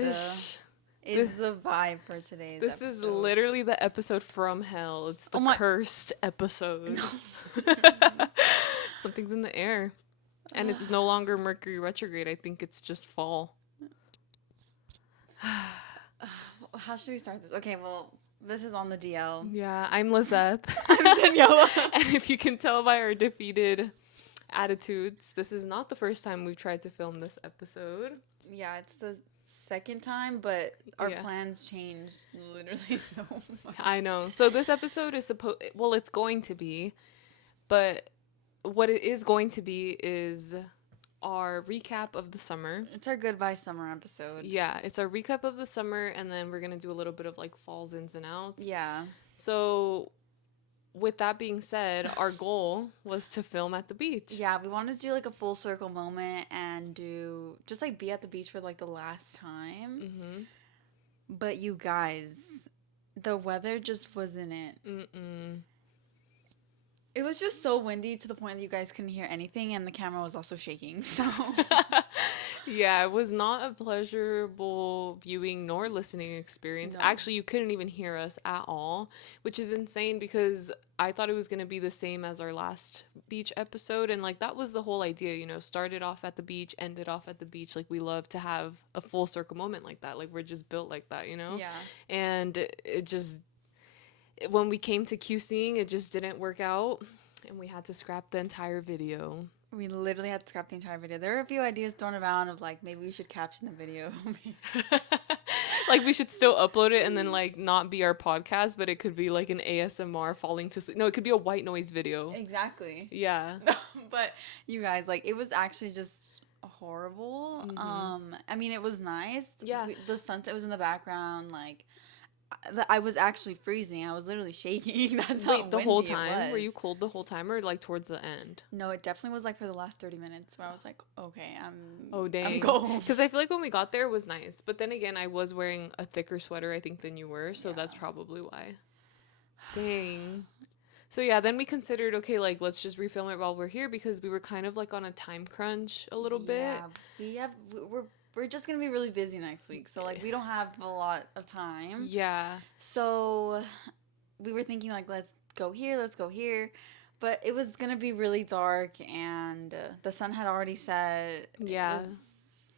gosh. Is the vibe for today's This episode. is literally the episode from hell. It's the cursed episode. No. Something's in the air. And it's no longer Mercury retrograde. I think it's just fall. How should we start this? Okay, well, this is on the DL. Yeah, I'm Lizeth. I'm Daniella. And if you can tell by our defeated attitudes, this is not the first time we've tried to film this episode. Yeah, it's the second time, but our plans changed literally so much. I know. So this episode is it's going to be, but what it is going to be is our recap of the summer. It's our goodbye summer episode. Yeah, it's our recap of the summer, and then we're going to do a little bit of like falls ins and outs. Yeah. So with that being said, our goal was to film at the beach. Yeah, we wanted to do like a full circle moment and do just like be at the beach for like the last time. Mm-hmm. But you guys, the weather just wasn't it. Mm-mm. It was just so windy to the point that you guys couldn't hear anything, and the camera was also shaking. So yeah, it was not a pleasurable viewing nor listening experience. No. Actually, you couldn't even hear us at all, which is insane because I thought it was going to be the same as our last beach episode. And like, that was the whole idea, you know, started off at the beach, ended off at the beach. Like, we love to have a full circle moment like that. Like, we're just built like that, you know? yeah. And it just, when we came to QCing, it just didn't work out. And we had to scrap the entire video. We literally had to scrap the entire video. There were a few ideas thrown around of like maybe we should caption the video. Like, we should still upload it and then like not be our podcast, but it could be like an ASMR falling to sleep. No, it could be a white noise video. Exactly. Yeah. But you guys, like, it was actually just horrible. Mm-hmm. I mean, it was nice. Yeah. The sunset was in the background. Like, I was actually freezing. I was literally shaking. That's how Wait, the whole windy it time? was. Were you cold the whole time or like towards the end? No, it definitely was like for the last 30 minutes where I was like, okay, Oh, dang. I'm going. Because I feel like when we got there it was nice. But then again, I was wearing a thicker sweater, I think, than you were. So that's probably why. Dang. So yeah, then we considered, okay, like, let's just refilm it while we're here because we were kind of like on a time crunch a little bit. Yeah, we're just going to be really busy next week. So, like, we don't have a lot of time. Yeah. So, we were thinking, like, let's go here. But it was going to be really dark, and the sun had already set. Yeah.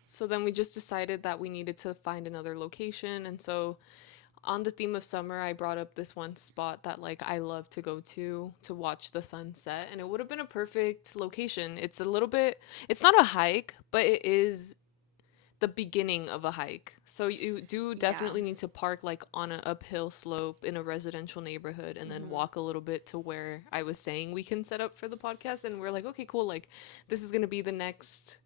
So then we just decided that we needed to find another location. And so on the theme of summer, I brought up this one spot that, like, I love to go to watch the sunset. And it would have been a perfect location. It's a little bit, it's not a hike, but it is the beginning of a hike. So you do definitely need to park like on an uphill slope in a residential neighborhood and then walk a little bit to where I was saying we can set up for the podcast. And we're like, okay, cool. Like, this is going to be the next,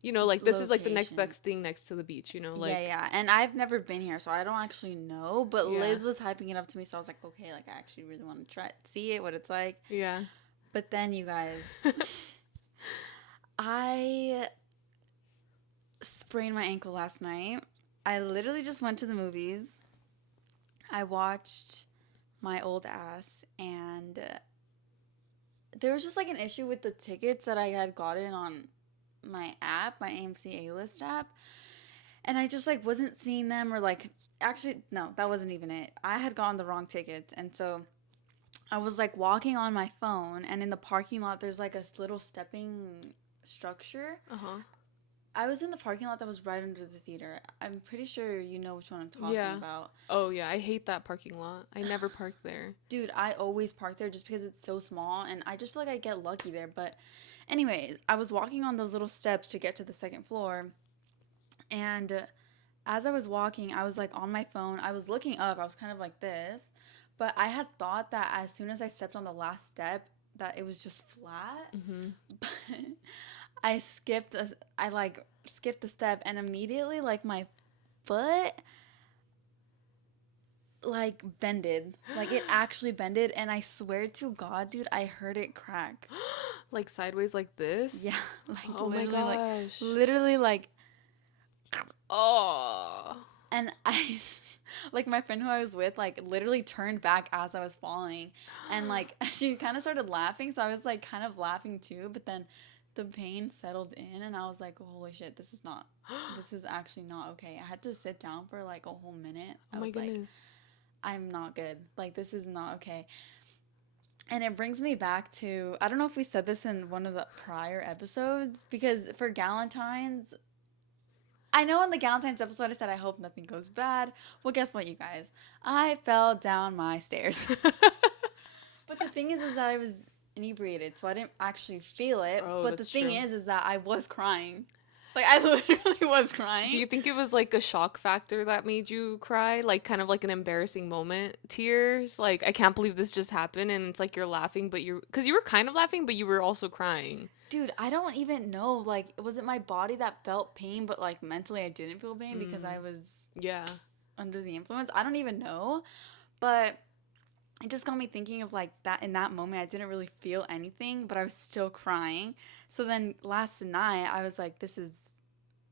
you know, like, this is like the next best thing next to the beach, you know? Like, yeah. And I've never been here, so I don't actually know. But Liz was hyping it up to me, so I was like, okay, like, I actually really want to see it, what it's like. Yeah. But then, you guys, I sprained my ankle last night. I literally just went to the movies. I watched My Old Ass, and there was just like an issue with the tickets that I had gotten on my app, my AMC A-List app, and I just like wasn't seeing them, or like, actually no, that wasn't even it. I had gotten the wrong tickets, and so I was like walking on my phone, and in the parking lot there's like a little stepping structure. I was in the parking lot that was right under the theater. I'm pretty sure you know which one I'm talking about. Oh, yeah. I hate that parking lot. I never park there. Dude, I always park there just because it's so small, and I just feel like I get lucky there. But anyways, I was walking on those little steps to get to the second floor, and as I was walking, I was like on my phone. I was looking up. I was kind of like this. But I had thought that as soon as I stepped on the last step, that it was just flat. But I skipped the step, and immediately like my foot like bended. Like, it actually bended, and I swear to God, dude, I heard it crack. Like sideways like this? Yeah. Like, oh my gosh. Literally like, oh. and I like, my friend who I was with, like, literally turned back as I was falling, and like she kind of started laughing, so I was like kind of laughing too, but then the pain settled in, and I was like, holy shit, this is actually not okay. I had to sit down for like a whole minute. Oh I my was like, goodness. I'm not good. Like, this is not okay. And it brings me back to, I don't know if we said this in one of the prior episodes, because for Galentine's, I know in the Galentine's episode I said I hope nothing goes bad. Well, guess what, you guys? I fell down my stairs. But the thing is that I was inebriated, so I didn't actually feel it. Oh, But the that's thing true. is that I was crying. Like, I literally was Do crying. you think it was like a shock factor that made you cry? Like kind of like an embarrassing moment, tears? Like I can't believe this just happened and it's like you're laughing but you're cuz you were kind of laughing but you were also crying. Dude, I don't even know. Like, was it my body that felt pain, but like mentally I didn't feel pain because I Mm, was yeah. under the influence? I don't even know. But it just got me thinking of like that in that moment. I didn't really feel anything, but I was still crying. So then last night, I was like, this is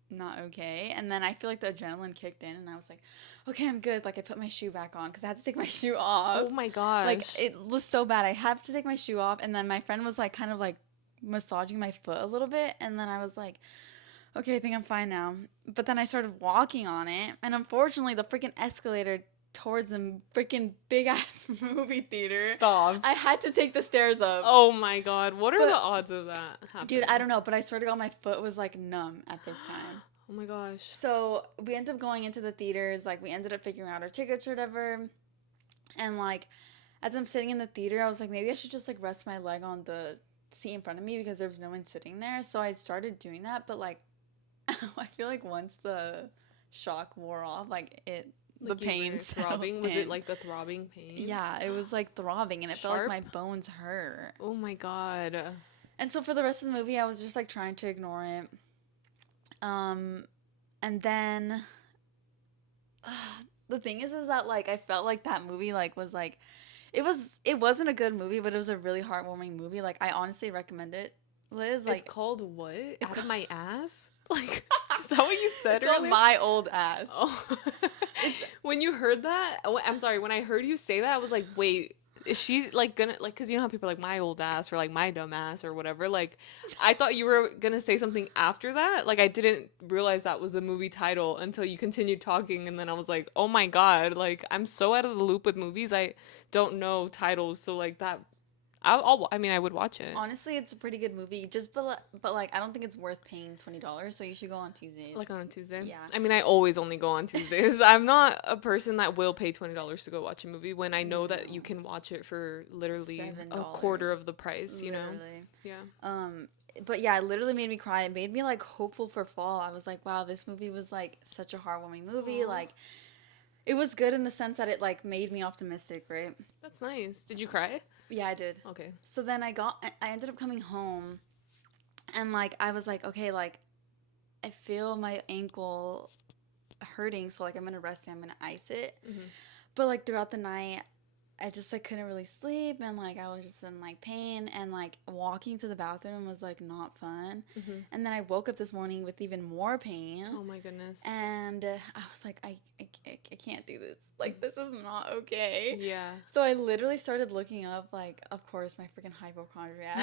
not okay. And then I feel like the adrenaline kicked in, and I was like, okay, I'm good. Like, I put my shoe back on because I had to take my shoe off. Oh my Like, gosh. it was so bad. I had to take my shoe off, and then my friend was like, kind of like massaging my foot a little bit, and then I was like, okay, I think I'm fine now. But then I started walking on it, and unfortunately, the freaking escalator towards the freaking big ass movie theater, Stop. I had to take the stairs up. Oh my god. What are the But odds of that dude, I happening? don't know, but I swear to God, my foot was like numb at this time. Oh my gosh. So we ended up going into the theaters. Like, we ended up figuring out our tickets or whatever. And like, as I'm sitting in the theater, I was like, maybe I should just like rest my leg on the seat in front of me because there was no one sitting there. So I started doing that, but like, I feel like once the shock wore off, the Like you pain were settled throbbing? Was it in. like a throbbing pain? Yeah, it was like throbbing, and it felt like Sharp? my bones hurt. Oh my god. And so for the rest of the movie, I was just like trying to ignore it. Um, and then the thing is that like I felt like that movie like was like it wasn't a good movie, but it was a really heartwarming movie. Like, I honestly recommend it, Liz. It's Like, called what? it's Out of called, my ass? Like, is that what you said it's called earlier? My Old Ass. Oh. It's When you heard that, oh, I'm sorry, when I heard you say that, I was like, wait, is she like gonna, like, cause you know how people are like my old ass or like my dumb ass or whatever. Like, I thought you were gonna say something after that. Like, I didn't realize that was the movie title until you continued talking. And then I was like, oh my God, like, I'm so out of the loop with movies. I don't know titles. So, like, that, I mean, I would watch it. honestly, it's a pretty good movie. But like I don't think it's worth paying $20. So you should go on Tuesdays. Like on a Tuesday. Yeah. I mean, I always only go on Tuesdays. I'm not a person that will pay $20 to go watch a movie when I know that you No. can watch it for literally a quarter $7. of the price, you know? Literally. Yeah. Um, but yeah, it literally made me cry. It made me like hopeful for fall. I was like, wow, this movie was like such a heartwarming movie. Aw, Like, it was good in the sense that it like made me optimistic, right? that's nice. Did you cry? Yeah, I did. Okay. So then I ended up coming home, and like I was like, okay, like I feel my ankle hurting, so like I'm gonna rest it, I'm gonna ice it. Hmm. But like throughout the night, I just like couldn't really sleep, and like I was just in like pain, and like walking to the bathroom was like not fun. Hmm. And then I woke up this morning with even more pain. Oh my goodness. And I was like, I can't do this. Like, this is not okay. Yeah. So I literally started looking up, like, of course, my freaking hypochondriac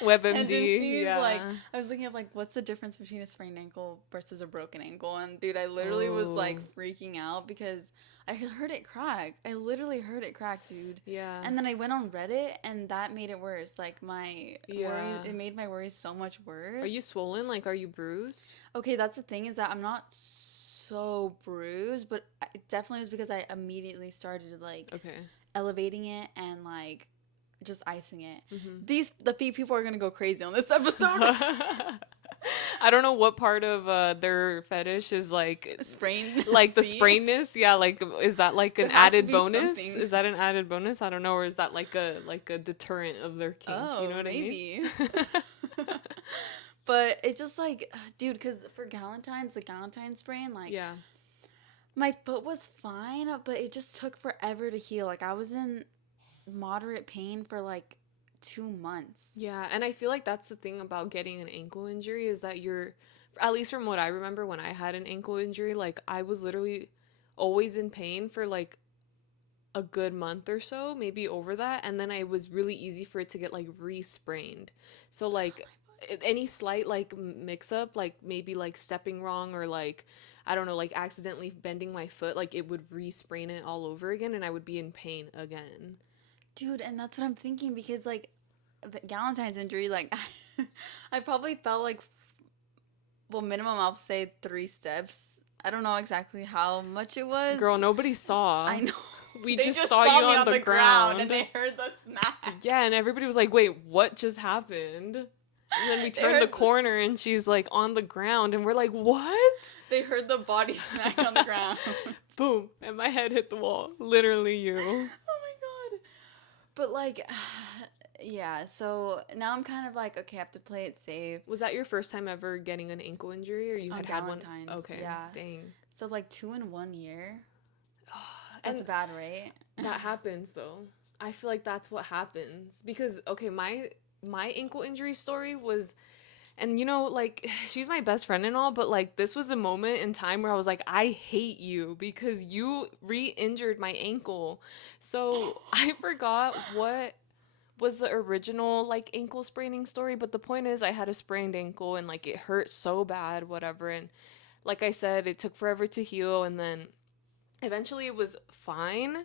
WebMD. tendencies. Like, Yeah. I was looking up, like, what's the difference between a sprained ankle versus a broken ankle? And dude, I literally was like Oh. freaking out because I heard it crack. I literally heard it crack, dude. Yeah. And then I went on Reddit, and that made it worse. Like, my Yeah. worries, it made my worries so much worse. Are you swollen? Like, are you bruised? Okay, that's the thing, is that I'm not so bruised, but it definitely was because I immediately started like Okay. elevating it and like just icing it. Hmm. The people are gonna go crazy on this episode. I don't know what part of their fetish is like Sprain, like the feet. sprainness. Yeah, like is that like an There has to added be bonus? something. Is that an added bonus? I don't know, or is that like a deterrent of their kink? Oh, You know what maybe. I mean? But it's just like, dude, because for Galentine's, the Galentine sprain, like Yeah. my foot was fine, but it just took forever to heal. Like, I was in moderate pain for like 2 months. Yeah, and I feel like that's the thing about getting an ankle injury is that you're, at least from what I remember when I had an ankle injury, like I was literally always in pain for like a good month or so, maybe over that, and then it was really easy for it to get like re-sprained. So like any slight like mix up, like maybe like stepping wrong or like I don't know, like accidentally bending my foot, like it would re-sprain it all over again and I would be in pain again. Dude, and that's what I'm thinking because like the Galentine's injury, like I probably felt like well, minimum I'll say 3 steps. I don't know exactly how much it was. Girl, nobody saw. I know. We They just just saw saw you me on on the the ground and ground. they heard the smack. Yeah, and everybody was like, "Wait, what just happened?" And then we They turned the heard corner and she's like on the ground and we're like, "What?" they heard the body smack on the ground. Boom, and my head hit the wall. Literally you. Oh my god. But like yeah, so now I'm kind of like okay, I have to play it safe. Was that your first time ever getting an ankle injury or you On had one? Valentine's, Okay. yeah. Dang. So like 2 in 1 year. And That's bad, right? that happens though. I feel like that's what happens because okay, my ankle injury story was, and you know, like she's my best friend and all, but like this was a moment in time where I was like, I hate you because you re-injured my ankle. So I forgot what was the original like ankle spraining story, but the point is I had a sprained ankle and like it hurt so bad, whatever. And like I said, it took forever to heal and then eventually it was fine.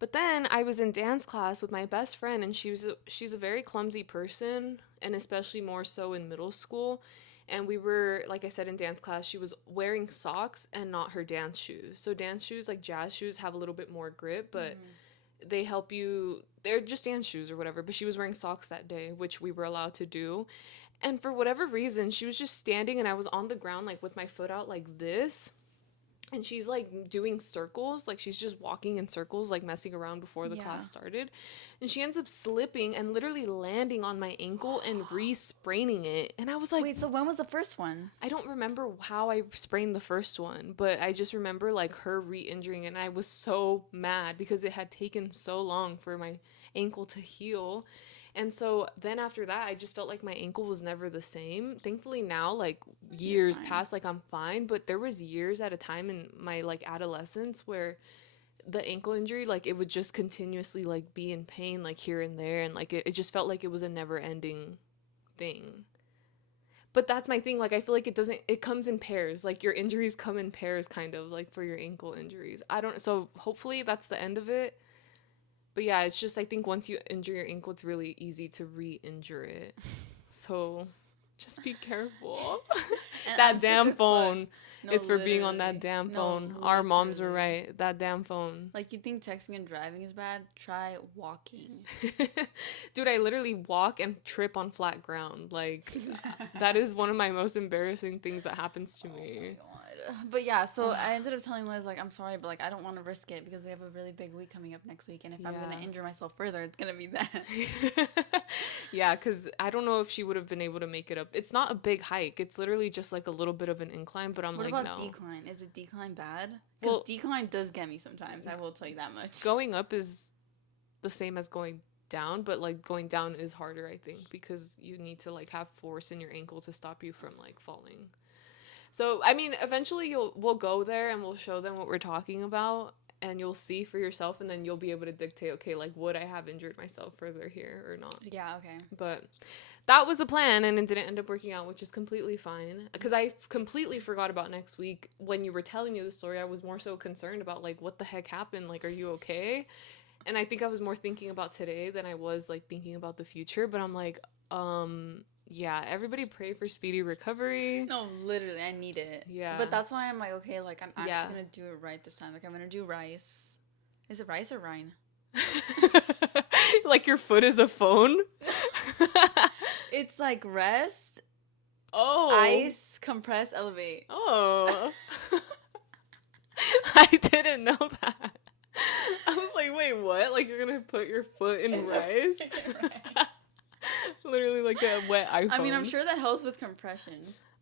But then I was in dance class with my best friend and she's a very clumsy person and especially more so in middle school. And we were, like I said, in dance class, she was wearing socks and not her dance shoes. So dance shoes, like jazz shoes, have a little bit more grip, but they help you, they're just dance shoes or whatever. But she was wearing socks that day, which we were allowed to do. And for whatever reason, she was just standing and I was on the ground like with my foot out like this, and she's like doing circles, like she's just walking in circles, like messing around before the Yeah. class started, and she ends up slipping and literally landing on my ankle and re-spraining it. And I was like, Wait, so when was the first one? I don't remember how I sprained the first one, but I just remember like her re-injuring it, and I was so mad because it had taken so long for my ankle to heal. And so then after that, I just felt like my ankle was never the same. Thankfully now, like years fine. past, like I'm fine, but there was years at a time in my like adolescence where the ankle injury, like it would just continuously like be in pain like here and there, and like it just felt like it was a never ending thing. But that's my thing, like I feel like it comes in pairs, like your injuries come in pairs kind of like for your ankle injuries. I don't, so hopefully that's the end of it. But yeah, it's just I think once you injure your ankle, it's really easy to re-injure it. So just be careful. And That I'm damn such a phone. klutz. No, It's for being on literally. that damn No, phone. Our moms were literally. right. That damn phone. Like you think texting and driving is bad? Try walking. Dude, I literally walk and trip on flat ground. Like that is one of my most embarrassing things that happens to me. Oh my god. But yeah, so I ended up telling Liz like I'm sorry, but like I don't want to risk it because we have a really big week coming up next week, and if I'm gonna Yeah. injure myself further, it's gonna be that. Yeah, because I don't know if she would have been able to make it up. It's not a big hike. It's literally just like a little bit of an incline, but I'm What like, about no. decline? Is it decline bad? Because Well, decline does get me sometimes. I will tell you that much. going up is the same as going down, but like going down is harder, I think, because you need to like have force in your ankle to stop you from like falling. So, I mean, eventually we'll go there and we'll show them what we're talking about and you'll see for yourself and then you'll be able to dictate, okay, like would I have injured myself further here or not? Yeah. Okay. But that was the plan and it didn't end up working out, which is completely fine because I completely forgot about next week. When you were telling me the story, I was more so concerned about like what the heck happened, like are you okay? And I think I was more thinking about today than I was like thinking about the future, but I'm like yeah, everybody pray for speedy recovery. No, literally, I need it. Yeah. But that's why I'm like, okay, like I'm actually Yeah. gonna do it right this time. Like I'm gonna do rice. Is it rice or rine? Like your foot is a phone? It's like rest, Oh. ice, compress, elevate. Oh. I didn't know that. I was like, wait, what? Like you're gonna put your foot in rice? Literally like a wet iPhone. I mean, I'm sure that helps with compression.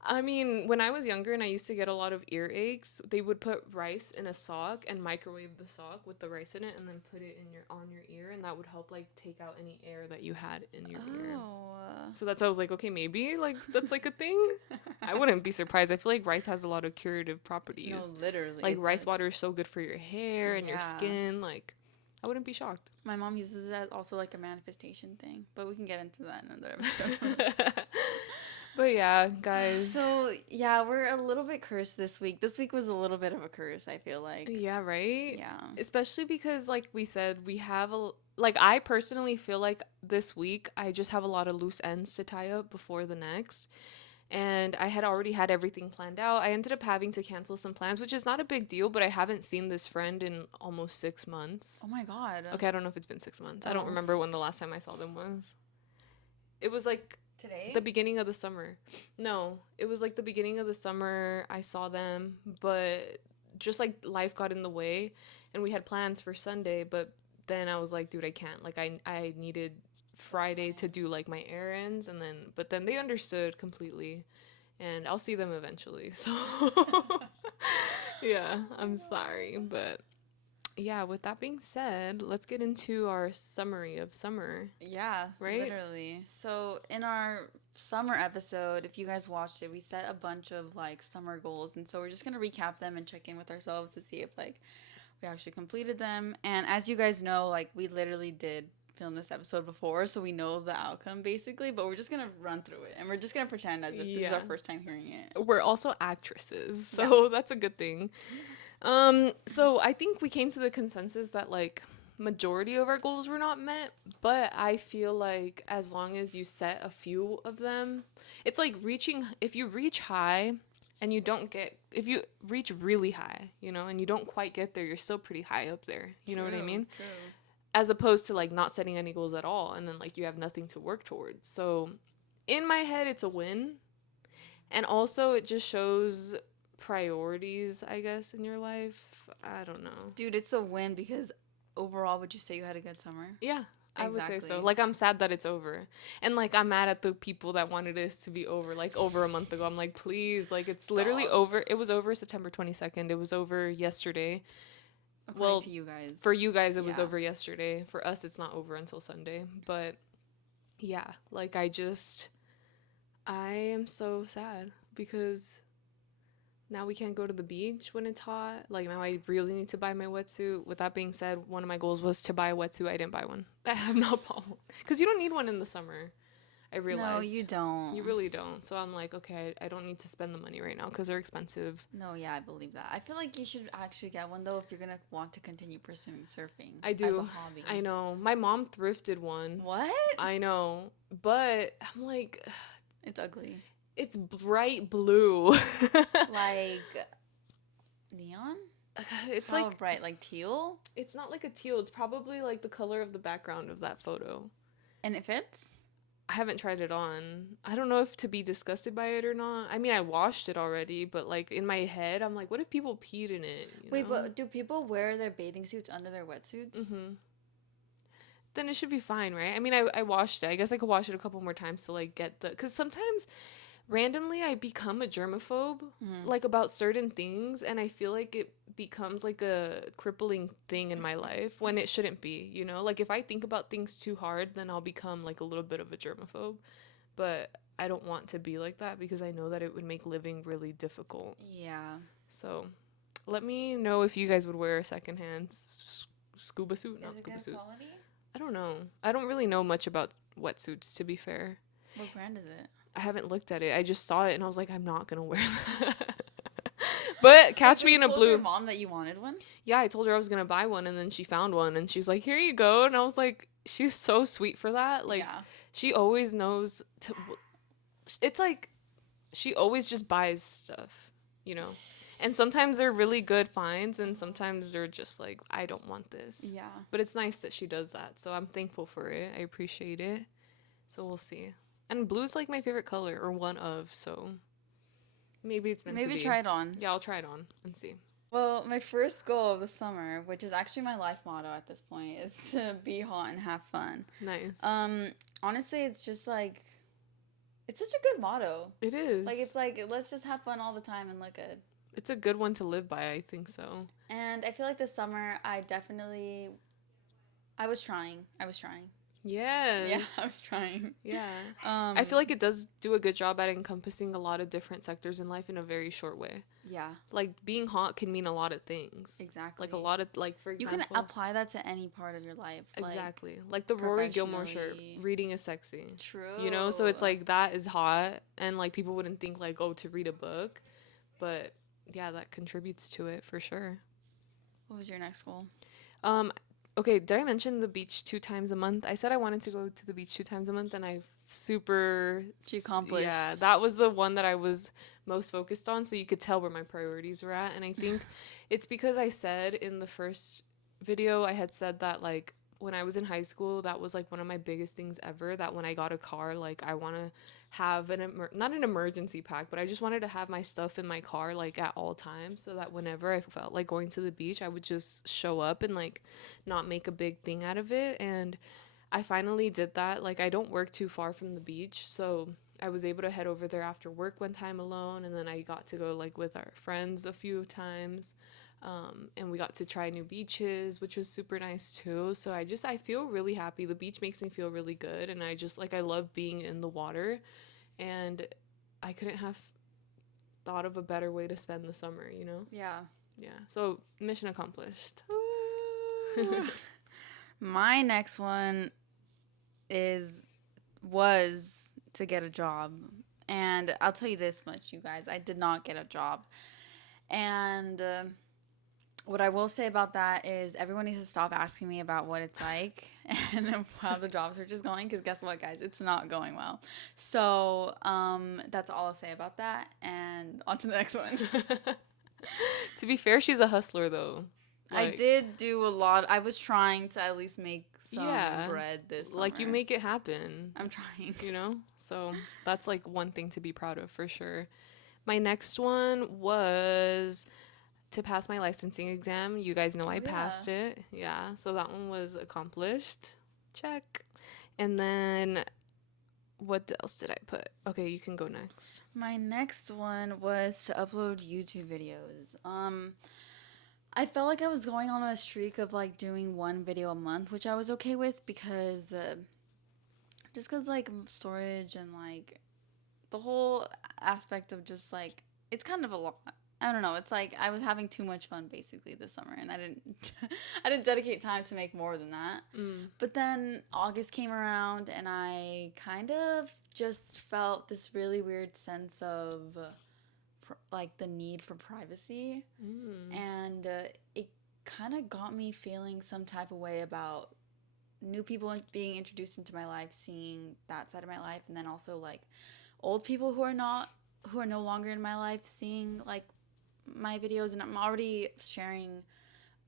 I mean, when I was younger and I used to get a lot of earaches, they would put rice in a sock and microwave the sock with the rice in it and then put it in on your ear, and that would help like take out any air that you had in your ear. Oh. So that's how I was like, okay, maybe like that's like a thing. I wouldn't be surprised. I feel like rice has a lot of curative properties. No, literally. Like it rice does. water is so good for your hair and your Yeah. skin. Like I wouldn't be shocked. My mom uses it as also like a manifestation thing, but we can get into that in another episode. But yeah, guys. So, yeah, we're a little bit cursed this week. This week was a little bit of a curse, I feel like. Yeah, right? Yeah. Especially because like we said, we have a like I personally feel like this week I just have a lot of loose ends to tie up before the next. And I had already had everything planned out. I ended up having to cancel some plans, which is not a big deal, but I haven't seen this friend in almost 6 months. Oh my God. Okay, I don't know if it's been 6 months. I don't Oh. remember when the last time I saw them was. It was like Today? the beginning of the summer. No, it was like the beginning of the summer. I saw them, but just like life got in the way, and we had plans for Sunday. But then I was like, dude, I can't. Like, I needed Friday to do like my errands, and then but then they understood completely, and I'll see them eventually. So yeah, I'm sorry, but yeah. With that being said, let's get into our summary of summer. Yeah, Right? literally. So, in our summer episode, if you guys watched it, we set a bunch of like summer goals. And so, we're just going to recap them and check in with ourselves to see if like we actually completed them. And as you guys know, like we literally did film this episode before, so we know the outcome basically, but we're just going to run through it and we're just going to pretend as if this is Yeah. our first time hearing it. We're also actresses, so that's a good thing. So I think we came to the consensus that like majority of our goals were not met, but I feel like as long as you set a few of them, it's like reaching if you reach high and you don't get if you reach really high, and you don't quite get there, you're still pretty high up there. You know what I mean? True. As opposed to like not setting any goals at all and then like you have nothing to work towards. So in my head it's a win. And also, it just shows priorities, I guess, in your life. I don't know. Dude, it's a win because overall, would you say you had a good summer? Yeah, I would say so. Exactly. Like, I'm sad that it's over. And, like, I'm mad at the people that wanted this to be over, like, over a month ago. I'm like, please. Like, it's literally Stop. over. It was over September 22nd. It was over yesterday. According to you guys. For you guys, it was Yeah. over yesterday. For us, it's not over until Sunday. But, yeah, like, I am so sad because now we can't go to the beach when it's hot. Like, now I really need to buy my wetsuit. With that being said, one of my goals was to buy a wetsuit. I didn't buy one. I have not bought one. Because you don't need one in the summer. I realized. No, you don't. You really don't. So I'm like, okay, I don't need to spend the money right now because they're expensive. No, yeah, I believe that. I feel like you should actually get one though if you're gonna want to continue pursuing surfing. I do. As a hobby. I know. My mom thrifted one. What? I know. But I'm like, It's ugly. it's bright blue. Like neon? It's How like bright? Like teal? it's not like a teal. It's probably like the color of the background of that photo. And it fits? I haven't tried it on. I don't know if to be disgusted by it or not. I mean, I washed it already, but like in my head, I'm like, what if people peed in it? Wait, but do people wear their bathing suits under their wetsuits? Then it should be fine, right? I mean, I washed it. I guess I could wash it a couple more times to like get because sometimes randomly I become a germaphobe, like about certain things, and I feel like it becomes like a crippling thing in my life when it shouldn't be, Like if I think about things too hard, then I'll become like a little bit of a germaphobe. But I don't want to be like that because I know that it would make living really difficult. Yeah. So let me know if you guys would wear a secondhand scuba suit, Is not it scuba good suit. quality? I don't know. I don't really know much about wetsuits, to be fair. What brand is it? I haven't looked at it. I just saw it and I was like, I'm not gonna wear that. But catch me in a You told blue. your mom that you wanted one? Yeah, I told her I was gonna buy one, and then she found one, and she's like, "Here you go." And I was like, she's so sweet for that. Like, Yeah. she always knows to. It's like, she always just buys stuff. And sometimes they're really good finds, and sometimes they're just like, I don't want this. Yeah. But it's nice that she does that, so I'm thankful for it. I appreciate it. So we'll see. And blue's like my favorite color, or one of, so maybe it's meant to be. Maybe try it on. Yeah, I'll try it on and see. Well, my first goal of the summer, which is actually my life motto at this point, is to be hot and have fun. Nice. Honestly, it's just like, it's such a good motto. It is. Like, it's like, let's just have fun all the time and look good. It's a good one to live by, I think so. And I feel like this summer, I was trying. Yes. Yeah, I was trying. Yeah. I feel like it does do a good job at encompassing a lot of different sectors in life in a very short way. Yeah, Like being hot can mean a lot of things. Like a exactly. lot of, like, for You can example, apply that to any part of your life, like exactly. Like the Rory Gilmore shirt, professionally. reading is sexy. You know, so True. it's like that is hot, and like people wouldn't think like, oh, to read a book, but yeah, that contributes to it for sure. What was your next goal? Um, okay, did I mention the beach 2 times a month? I said I wanted to go to the beach 2 times a month, and I She yeah, accomplished. that was the one that I was most focused on. So you could tell where my priorities were at, and I think it's because I said in the first video I had said that like when I was in high school, that was like one of my biggest things ever. That when I got a car, like I want to have not an emergency pack, but I just wanted to have my stuff in my car like at all times, so that whenever I felt like going to the beach, I would just show up and like not make a big thing out of it. And I finally did that. Like I don't work too far from the beach, so I was able to head over there after work one time alone, and then I got to go like with our friends a few times. And we got to try new beaches, which was super nice too. So I feel really happy. The beach makes me feel really good, and I just like I love being in the water, and I couldn't have thought of a better way to spend the summer, you know? Yeah. Yeah. So mission accomplished. Ooh. My next one is was to get a job. And I'll tell you this much, you guys, I did not get a job. And what I will say about that is everyone needs to stop asking me about what it's like and how the job search is going, because guess what, guys, it's not going well. So that's all I'll say about that, and on to the next one. To be fair, she's a hustler though. I Like, did do a lot. I was trying to at least make some yeah, bread this like you summer. make it happen, I'm trying. you know? So that's like one thing to be proud of for sure. My next one was to pass my licensing exam. You guys know I Oh yeah. passed it. Yeah, so that one was accomplished. Check. And then what else did I put? Okay, you can go next. My next one was to upload YouTube videos. I felt like I was going on a streak of like doing one video a month, which I was okay with because just because like storage and like the whole aspect of just like it's kind of a lot. I don't know. It's like I was having too much fun basically this summer, and I didn't I didn't dedicate time to make more than that. Mm. But then August came around, and I kind of just felt this really weird sense of like the need for privacy, Mm. and it kind of got me feeling some type of way about new people being introduced into my life, seeing that side of my life, and then also like old people who are no longer in my life seeing like my videos, and I'm already sharing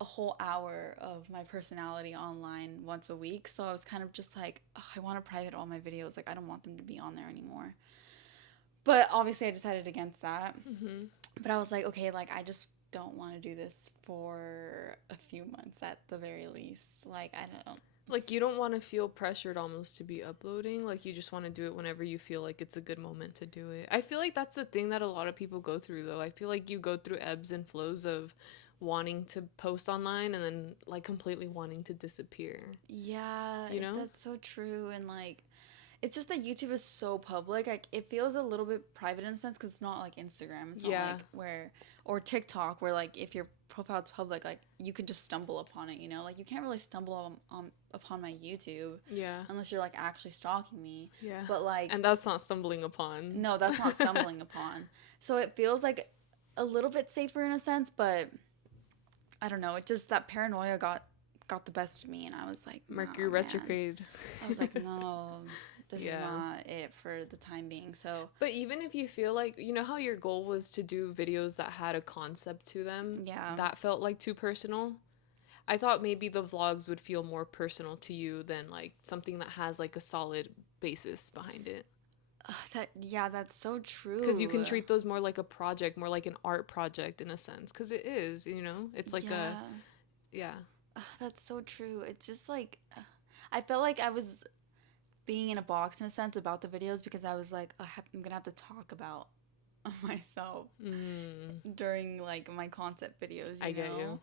a whole hour of my personality online once a week. So I was kind of just like, "Ugh, I want to private all my videos. Like I don't want them to be on there anymore." But obviously I decided against that. Mm-hmm. But I was like, okay, like I just don't want to do this for a few months at the very least. Like I don't. Like you don't want to feel pressured almost to be uploading. Like you just want to do it whenever you feel like it's a good moment to do it. I feel like that's the thing that a lot of people go through though. I feel like you go through ebbs and flows of wanting to post online and then like completely wanting to disappear. Yeah, You know? that's so true. And like it's just that YouTube is so public. Like it feels a little bit private in a sense because it's not like Instagram. It's not Yeah. like where or TikTok where like if your profile's public, like you could just stumble upon it. You know, like you can't really stumble upon my YouTube Yeah. unless you're like actually stalking me. Yeah. But like And that's not stumbling upon. no, that's not stumbling upon. So it feels like a little bit safer in a sense, but I don't know. It just that paranoia got the best of me, and I was like, Mercury nah, man. retrograde. I was like, no, this is Yeah. not it for the time being. So But even if you feel like, you know how your goal was to do videos that had a concept to them, yeah, that felt like too personal. I thought maybe the vlogs would feel more personal to you than like something that has like a solid basis behind it. that's so Because you can true. treat those more like a project, more like an art project in a sense. Because it is, you know? It's like a, Yeah, yeah. that's so true. It's just like I felt like I was being in a box in a sense about the videos because I was like, I'm gonna have to talk about myself Mm, during like my concept videos, I you get know? you.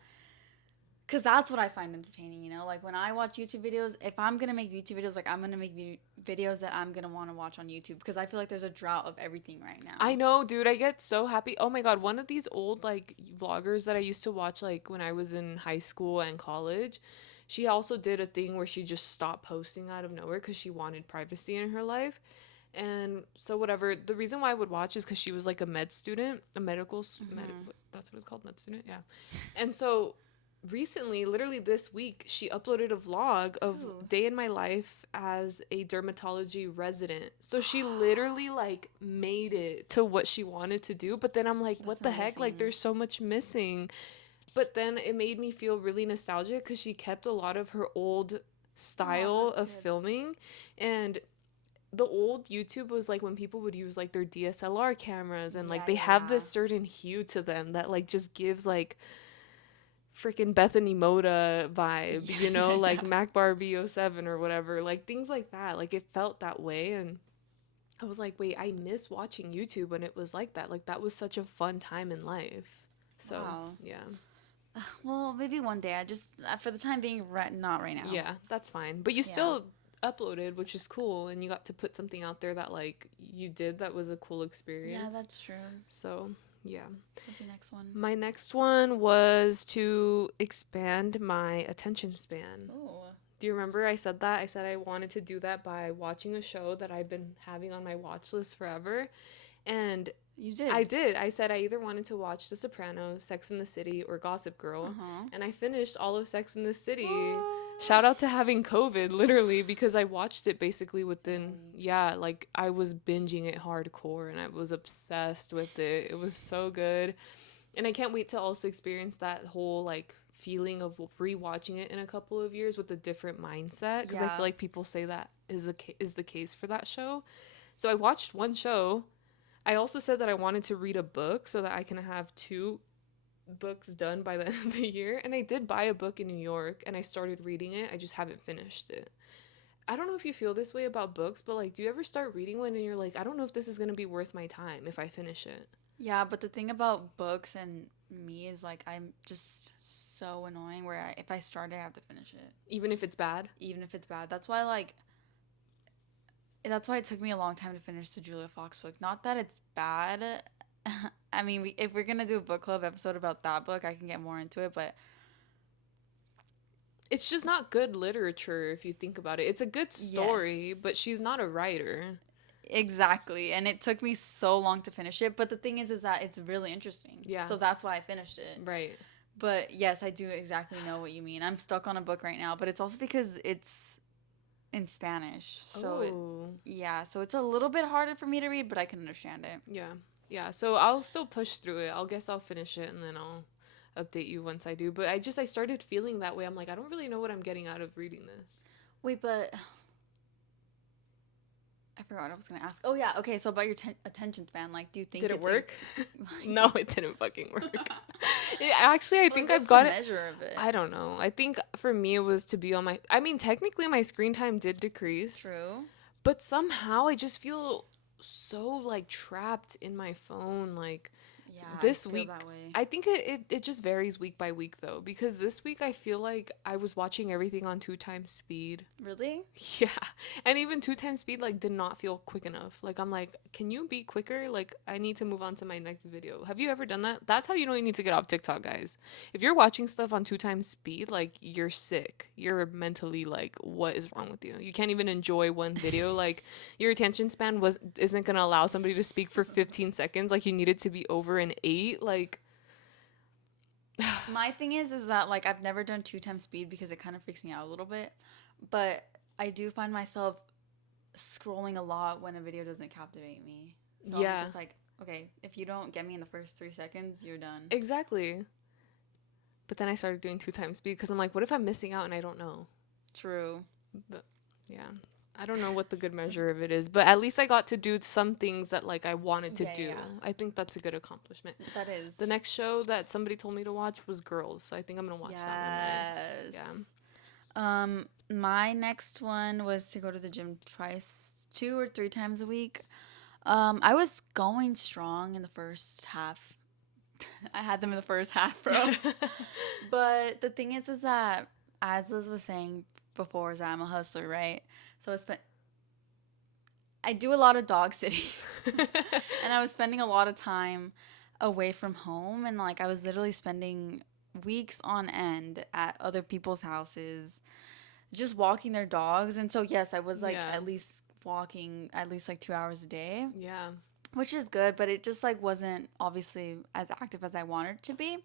Because that's what I find entertaining, you know? Like when I watch YouTube videos, if I'm going to make YouTube videos, like I'm going to make videos that I'm going to want to watch on YouTube because I feel like there's a drought of everything right I now. know, dude. I get so happy. Oh my God. One of these old like vloggers that I used to watch like when I was in high school and college, she also did a thing where she just stopped posting out of nowhere because she wanted privacy in her life. And so whatever, the reason why I would watch is because she was like a med student, a Hmm. that's what it's called, med student, yeah. And so recently, literally this week, she uploaded a vlog of Ooh. day in my life as a dermatology resident. So she literally like made it to what she wanted to do. But then I'm like, That's what the heck? Like, amazing. there's so much missing. But then it made me feel really nostalgic because she kept a lot of her old Oh, style that's of good. filming. And the old YouTube was like when people would use like their DSLR cameras and like Yeah, they yeah, have yeah. this certain hue to them that like just gives like freaking Bethany Moda vibe, Yeah, you yeah, know, yeah. like MacBar B07 or whatever, like things like that. Like it felt that way. And I was like, wait, I miss watching YouTube when it was like that. Like that was such a fun time in life. So, Wow. yeah. Well, maybe one day. I just, for the time being, not right now. Yeah, that's fine. But you Yeah. still uploaded, which is cool. And you got to put something out there that like you did that was a cool Yeah, experience. that's true. So, yeah. What's your next one? My next one was to expand my attention span. Oh, Do you remember I said that? I said I wanted to do that by watching a show that I've been having on my watch list forever. And you I did. did. I said I either wanted to watch The Sopranos, Sex in the City, or Gossip Uh Girl. huh. And I finished all of Sex in the City. Oh, Shout out to having COVID, literally, because I watched it basically in a within, week. yeah, like I was binging it hardcore and I was obsessed with it. It was so good. And I can't wait to also experience that whole like feeling of rewatching it in a couple of years with a different mindset because I feel Yeah. like people say that is the case for that show. So I watched one show. I also said that I wanted to read a book so that I can have two books done by the end of the year. And I did buy a book in New York and I started reading it. I just haven't finished it. I don't know if you feel this way about books, but like, do you ever start reading one and you're like, I don't know if this is going to be worth my time if I finish it? Yeah, but the thing about books and me is like I'm just so annoying where if I start it, I have to finish it, Even if it's bad? even if it's bad. That's why it took me a long time to finish the Julia Fox book. Not that it's bad. I mean, if we're gonna do a book club episode about that book, I can get more into it. But It's just not good literature if you think about it. It's a good yes, story, but she's not a writer. exactly. And it took me so long to finish it. But the thing is that it's really interesting. Yeah, So that's why I finished it. right. But yes, I do exactly know what you mean. I'm stuck on a book right now, but it's also because it's in Spanish. Oh, Yeah, so it's a little bit harder for me to read, but I can understand it. yeah. Yeah, so I'll still push through it. I'll guess I'll finish it and then I'll update you once I do. But I started feeling that way. I'm like, I don't really know what I'm getting out of reading this. Wait, but I forgot what I was gonna ask. Oh yeah, okay. So about your attention span, like, do you think Did it it's a work? No, like, it didn't fucking work. Actually, I like think I've what's the got it. measure of it? I don't know. I think for me it was to be on my. I mean, technically my screen time did decrease, True. but somehow I just feel so like trapped in my phone. Like Yeah, I this feel week, that way. I think it just varies week by week though, because this week I feel like I was watching everything on two times speed. Really? Yeah. And even two times speed like did not feel quick enough. Like I'm like, can you be quicker? Like I need to move on to my next video. Have you ever done that? That's how you know you need to get off TikTok, guys. If you're watching stuff on two times speed, like you're sick. You're mentally like, what is wrong with you? You can't even enjoy one video. Like your attention span was isn't gonna allow somebody to speak for 15 seconds. Like you need it to be over an 8. Like My thing is that like I've never done two times speed because it kind of freaks me out a little bit, but I do find myself scrolling a lot when a video doesn't captivate me. So I'm yeah, just like, okay, if you don't get me in the first 3 seconds, you're done. exactly. But then I started doing two times speed because I'm like, what if I'm missing out and I don't know? True. But yeah, I don't know what the good measure of it is, but at least I got to do some things that like I wanted to Yeah, do. yeah, I think that's a good accomplishment. that The is. next show that somebody told me to watch was Girls, so I think I'm gonna watch that one next. Yes. Yeah. My next one was to go to the gym twice, 2 or 3 times a week. I was going strong in the first half, I had them in the first half, bro. But the thing is that, as Liz was saying before, is that I'm a hustler, right? So I do a lot of dog sitting, and I was spending a lot of time away from home, and like I was literally spending weeks on end at other people's houses, just walking their dogs. And so yes, I was like Yeah. at least walking at least like 2 hours a day, Yeah. which is good, but it just like wasn't obviously as active as I wanted to be.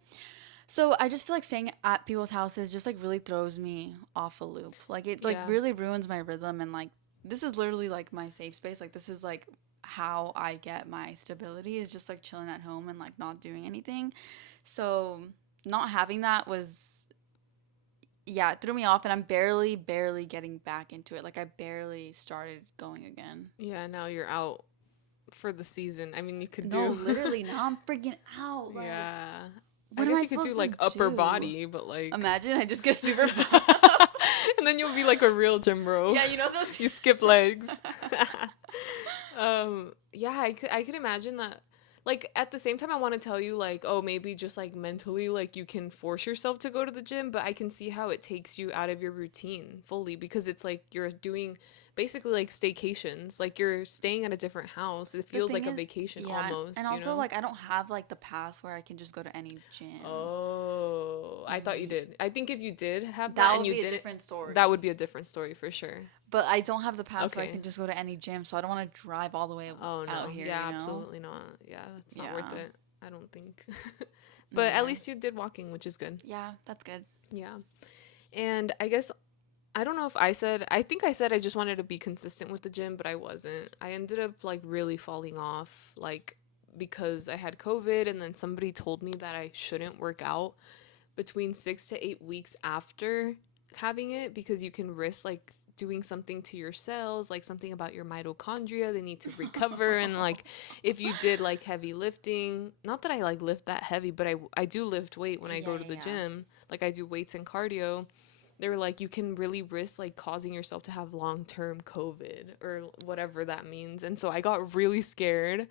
So I just feel like staying at people's houses just like really throws me off a loop. Like it like Yeah. really ruins my rhythm, and like this is literally like my safe space. Like this is like how I get my stability, is just like chilling at home and like not doing anything. So not having that was, yeah, it threw me off, and I'm barely getting back into it. Like I barely started going again. Yeah, now you're out for the season. I mean, you could No, do. literally now I'm freaking out. Like Yeah. I what am guess I you could do supposed to like upper do? body, but like. Imagine I just get super buff. And then you'll be like a real gym bro. Yeah, you know those. You skip legs. Yeah, I could imagine that. Like at the same time I want to tell you like, oh, maybe just like mentally like you can force yourself to go to the gym, but I can see how it takes you out of your routine fully, because it's like you're doing basically like staycations. Like you're staying at a different house. It The feels thing like a is, vacation yeah, and almost, you also know? like I don't have like the pass where I can just go to any gym. Oh, I thought you Ye- did. I think if you did have that That and would you be a didn't, different story. that would be a different story for sure. But I don't have the pass where I Okay. can just go to any gym, so I don't want to drive all the way Oh out no. here, Yeah, you know? absolutely not. Yeah, that's not worth Yeah. it. I don't think. But at Yeah. least you did walking, which is good. Yeah, that's good. Yeah. And I guess I don't know if I think I said I just wanted to be consistent with the gym, but I wasn't. I ended up like really falling off, like because I had COVID, and then somebody told me that I shouldn't work out between 6 to 8 weeks after having it, because you can risk like doing something to your cells, like something about your mitochondria. They need to recover. And like if you did like heavy lifting, not that I like lift that heavy, but I do lift weight when I Yeah, go to yeah, the yeah. gym. Like I do weights and cardio. They were like, you can really risk like causing yourself to have long term COVID or whatever that means. And so I got really scared.